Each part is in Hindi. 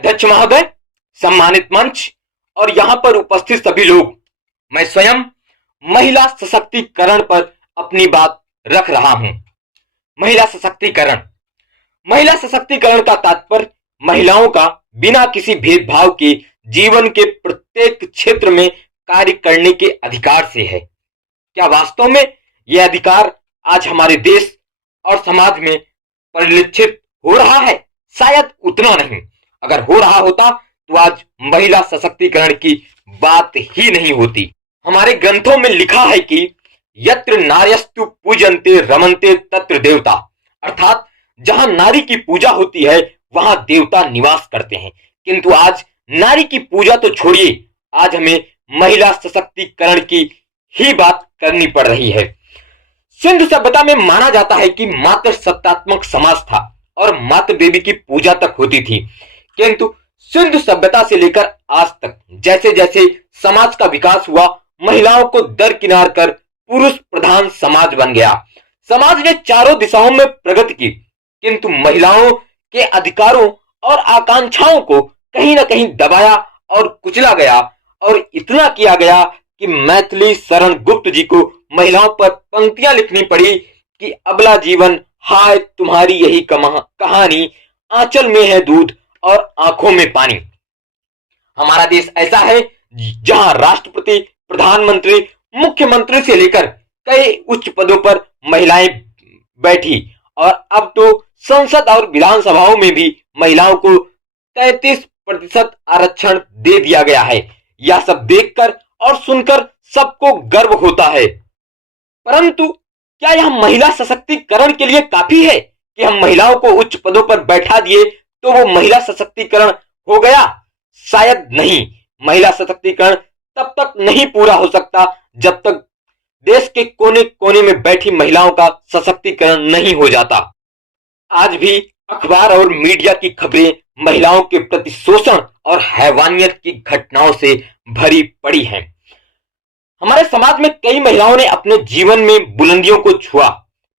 अध्यक्ष महोदय, सम्मानित मंच और यहां पर उपस्थित सभी लोग, मैं स्वयं महिला सशक्तिकरण पर अपनी बात रख रहा हूं। महिला सशक्तिकरण, महिला सशक्तिकरण का तात्पर्य महिलाओं का बिना किसी भेदभाव के जीवन के प्रत्येक क्षेत्र में कार्य करने के अधिकार से है। क्या वास्तव में यह अधिकार आज हमारे देश और समाज में परिलक्षित हो रहा है? शायद उतना नहीं। अगर हो रहा होता तो आज महिला सशक्तिकरण की बात ही नहीं होती। हमारे ग्रंथों में लिखा है कि यत्र नार्यस्तु पूजन्ते रमन्ते तत्र देवता, अर्थात जहां नारी की पूजा होती है वहां देवता निवास करते हैं। किंतु आज नारी की पूजा तो छोड़िए, आज हमें महिला सशक्तिकरण की ही बात करनी पड़ रही है। सिंधु सभ्यता में माना जाता है कि मातृ सत्तात्मक समाज था और मातृ देवी की पूजा तक होती थी। किंतु सिंधु सभ्यता से लेकर आज तक जैसे जैसे समाज का विकास हुआ, महिलाओं को दरकिनार कर पुरुष प्रधान समाज बन गया। समाज ने चारों दिशाओं में प्रगति की, किंतु महिलाओं के अधिकारों और आकांक्षाओं को कहीं ना कहीं दबाया और कुचला गया। और इतना किया गया कि मैथिली शरण गुप्त जी को महिलाओं पर पंक्तियां लिखनी पड़ी कि अबला जीवन हाय तुम्हारी यही कहानी, आंचल में है दूध और आंखों में पानी। हमारा देश ऐसा है जहां राष्ट्रपति, प्रधानमंत्री, मुख्यमंत्री से लेकर कई उच्च पदों पर महिलाएं बैठी और अब तो संसद और विधानसभाओं में भी महिलाओं को 33% आरक्षण दे दिया गया है। यह सब देखकर और सुनकर सबको गर्व होता है, परंतु क्या यह महिला सशक्तिकरण के लिए काफी है कि हम महिलाओं को उच्च पदों पर बैठा दिए तो वो महिला सशक्तिकरण हो गया? शायद नहीं। महिला सशक्तिकरण तब तक नहीं पूरा हो सकता जब तक देश के कोने कोने में बैठी महिलाओं का सशक्तिकरण नहीं हो जाता। आज भी अखबार और मीडिया की खबरें महिलाओं के प्रति शोषण और हैवानियत की घटनाओं से भरी पड़ी हैं। हमारे समाज में कई महिलाओं ने अपने जीवन में बुलंदियों को छुआ,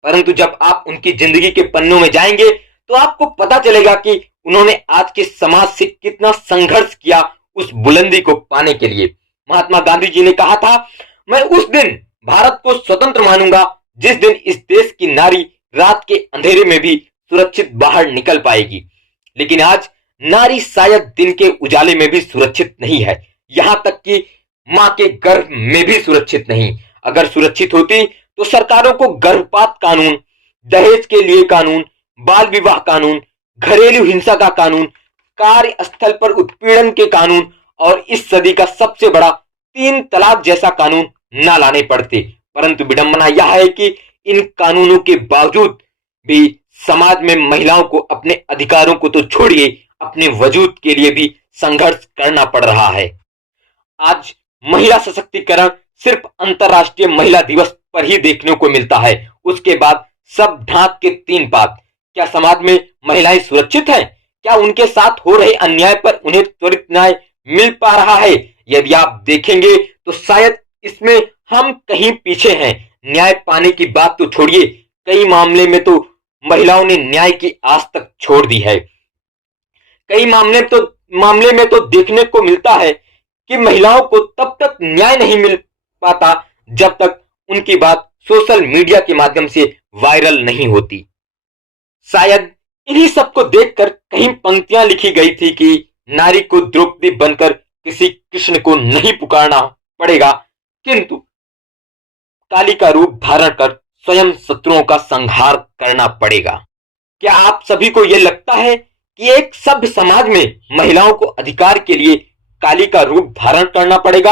परंतु जब आप उनकी जिंदगी के पन्नों में जाएंगे तो आपको पता चलेगा कि उन्होंने आज के समाज से कितना संघर्ष किया उस बुलंदी को पाने के लिए। महात्मा गांधी जी ने कहा था, मैं उस दिन भारत को स्वतंत्र मानूंगा जिस दिन इस देश की नारी रात के अंधेरे में भी सुरक्षित बाहर निकल पाएगी। लेकिन आज नारी शायद दिन के उजाले में भी सुरक्षित नहीं है, यहां तक कि मां के गर्भ में भी सुरक्षित नहीं। अगर सुरक्षित होती तो सरकारों को गर्भपात कानून, दहेज के लिए कानून, बाल विवाह कानून, घरेलू हिंसा का कानून, कार्यस्थल पर उत्पीड़न के कानून और इस सदी का सबसे बड़ा 3 तलाक जैसा कानून ना लाने पड़ते। परंतु विडंबना यह है कि इन कानूनों के बावजूद भी समाज में महिलाओं को अपने अधिकारों को तो छोड़िए, अपने वजूद के लिए भी संघर्ष करना पड़ रहा है। आज महिला सशक्तिकरण सिर्फ अंतरराष्ट्रीय महिला दिवस पर ही देखने को मिलता है। उसके बाद सब ढांक के 3 पात। क्या समाज में महिलाएं सुरक्षित हैं? क्या उनके साथ हो रहे अन्याय पर उन्हें त्वरित न्याय मिल पा रहा है? यदि आप देखेंगे तो शायद इसमें हम कहीं पीछे हैं। न्याय पाने की बात तो छोड़िए, कई मामले में तो महिलाओं ने न्याय की आस तक छोड़ दी है। कई मामले में तो देखने को मिलता है कि महिलाओं को तब तक न्याय नहीं मिल पाता जब तक उनकी बात सोशल मीडिया के माध्यम से वायरल नहीं होती। शायद इन्हीं सबको देखकर कहीं पंक्तियां लिखी गई थी कि नारी को द्रौपदी बनकर किसी कृष्ण को नहीं पुकारना पड़ेगा, किंतु काली का रूप धारण कर स्वयं शत्रुओं का संहार करना पड़ेगा। क्या आप सभी को यह लगता है कि एक सभ्य समाज में महिलाओं को अधिकार के लिए काली का रूप धारण करना पड़ेगा?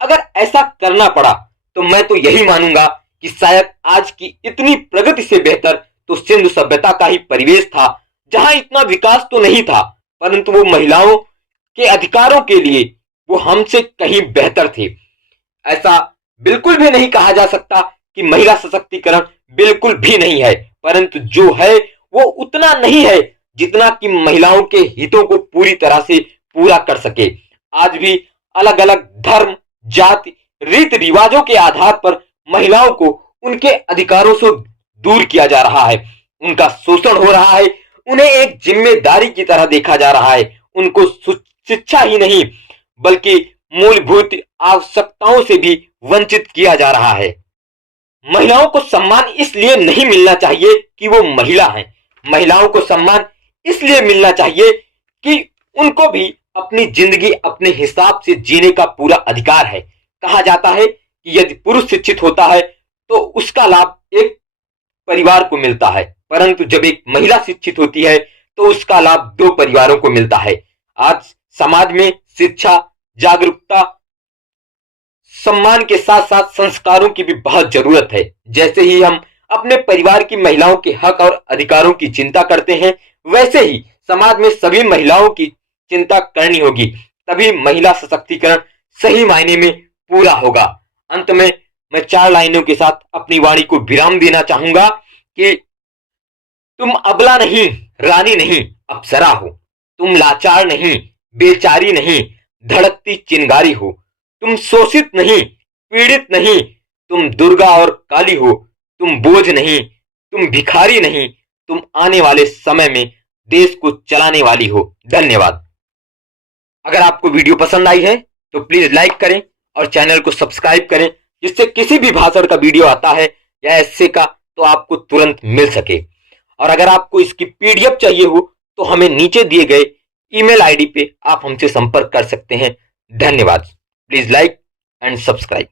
अगर ऐसा करना पड़ा तो मैं तो यही मानूंगा कि शायद आज की इतनी प्रगति से बेहतर तो सिंधु सभ्यता का ही परिवेश था, जहां इतना विकास तो नहीं था, परंतु वो महिलाओं के अधिकारों के लिए वो हमसे कहीं बेहतर थे। ऐसा बिल्कुल भी नहीं कहा जा सकता कि महिला सशक्तिकरण बिल्कुल भी नहीं है, परंतु जो है वो उतना नहीं है जितना कि महिलाओं के हितों को पूरी तरह से पूरा कर सके। आज भी अलग अलग धर्म, जाति, रीति रिवाजों के आधार पर महिलाओं को उनके अधिकारों से दूर किया जा रहा है, उनका शोषण हो रहा है, उन्हें एक जिम्मेदारी की तरह देखा जा रहा है, उनको शिक्षा ही नहीं बल्कि मूलभूत आवश्यकताओं से भी वंचित किया जा रहा है। महिलाओं को सम्मान इसलिए नहीं मिलना चाहिए कि वो महिला हैं। महिलाओं को सम्मान इसलिए मिलना चाहिए कि उनको भी अपनी जिंदगी अपने हिसाब से जीने का पूरा अधिकार है। कहा जाता है कि यदि पुरुष शिक्षित होता है तो उसका लाभ एक परिवार को मिलता है, परंतु जब एक महिला शिक्षित होती है तो उसका लाभ दो परिवारों को मिलता है। आज समाज में शिक्षा, जागरूकता, सम्मान के साथ साथ संस्कारों की भी बहुत जरूरत है। जैसे ही हम अपने परिवार की महिलाओं के हक और अधिकारों की चिंता करते हैं, वैसे ही समाज में सभी महिलाओं की चिंता करनी होगी, तभी महिला सशक्तिकरण सही मायने में पूरा होगा। अंत में मैं 4 लाइनों के साथ अपनी वाणी को विराम देना चाहूंगा कि तुम अबला नहीं, रानी नहीं, अप्सरा हो। तुम लाचार नहीं, बेचारी नहीं, धड़कती चिंगारी हो। तुम शोषित नहीं, पीड़ित नहीं, तुम दुर्गा और काली हो। तुम बोझ नहीं, तुम भिखारी नहीं, तुम आने वाले समय में देश को चलाने वाली हो। धन्यवाद। अगर आपको वीडियो पसंद आई है तो प्लीज लाइक करें और चैनल को सब्सक्राइब करें, जिससे किसी भी भाषण का वीडियो आता है या ऐसे का तो आपको तुरंत मिल सके। और अगर आपको इसकी पीडीएफ चाहिए हो तो हमें नीचे दिए गए ईमेल आईडी पे आप हमसे संपर्क कर सकते हैं। धन्यवाद। Please like and subscribe.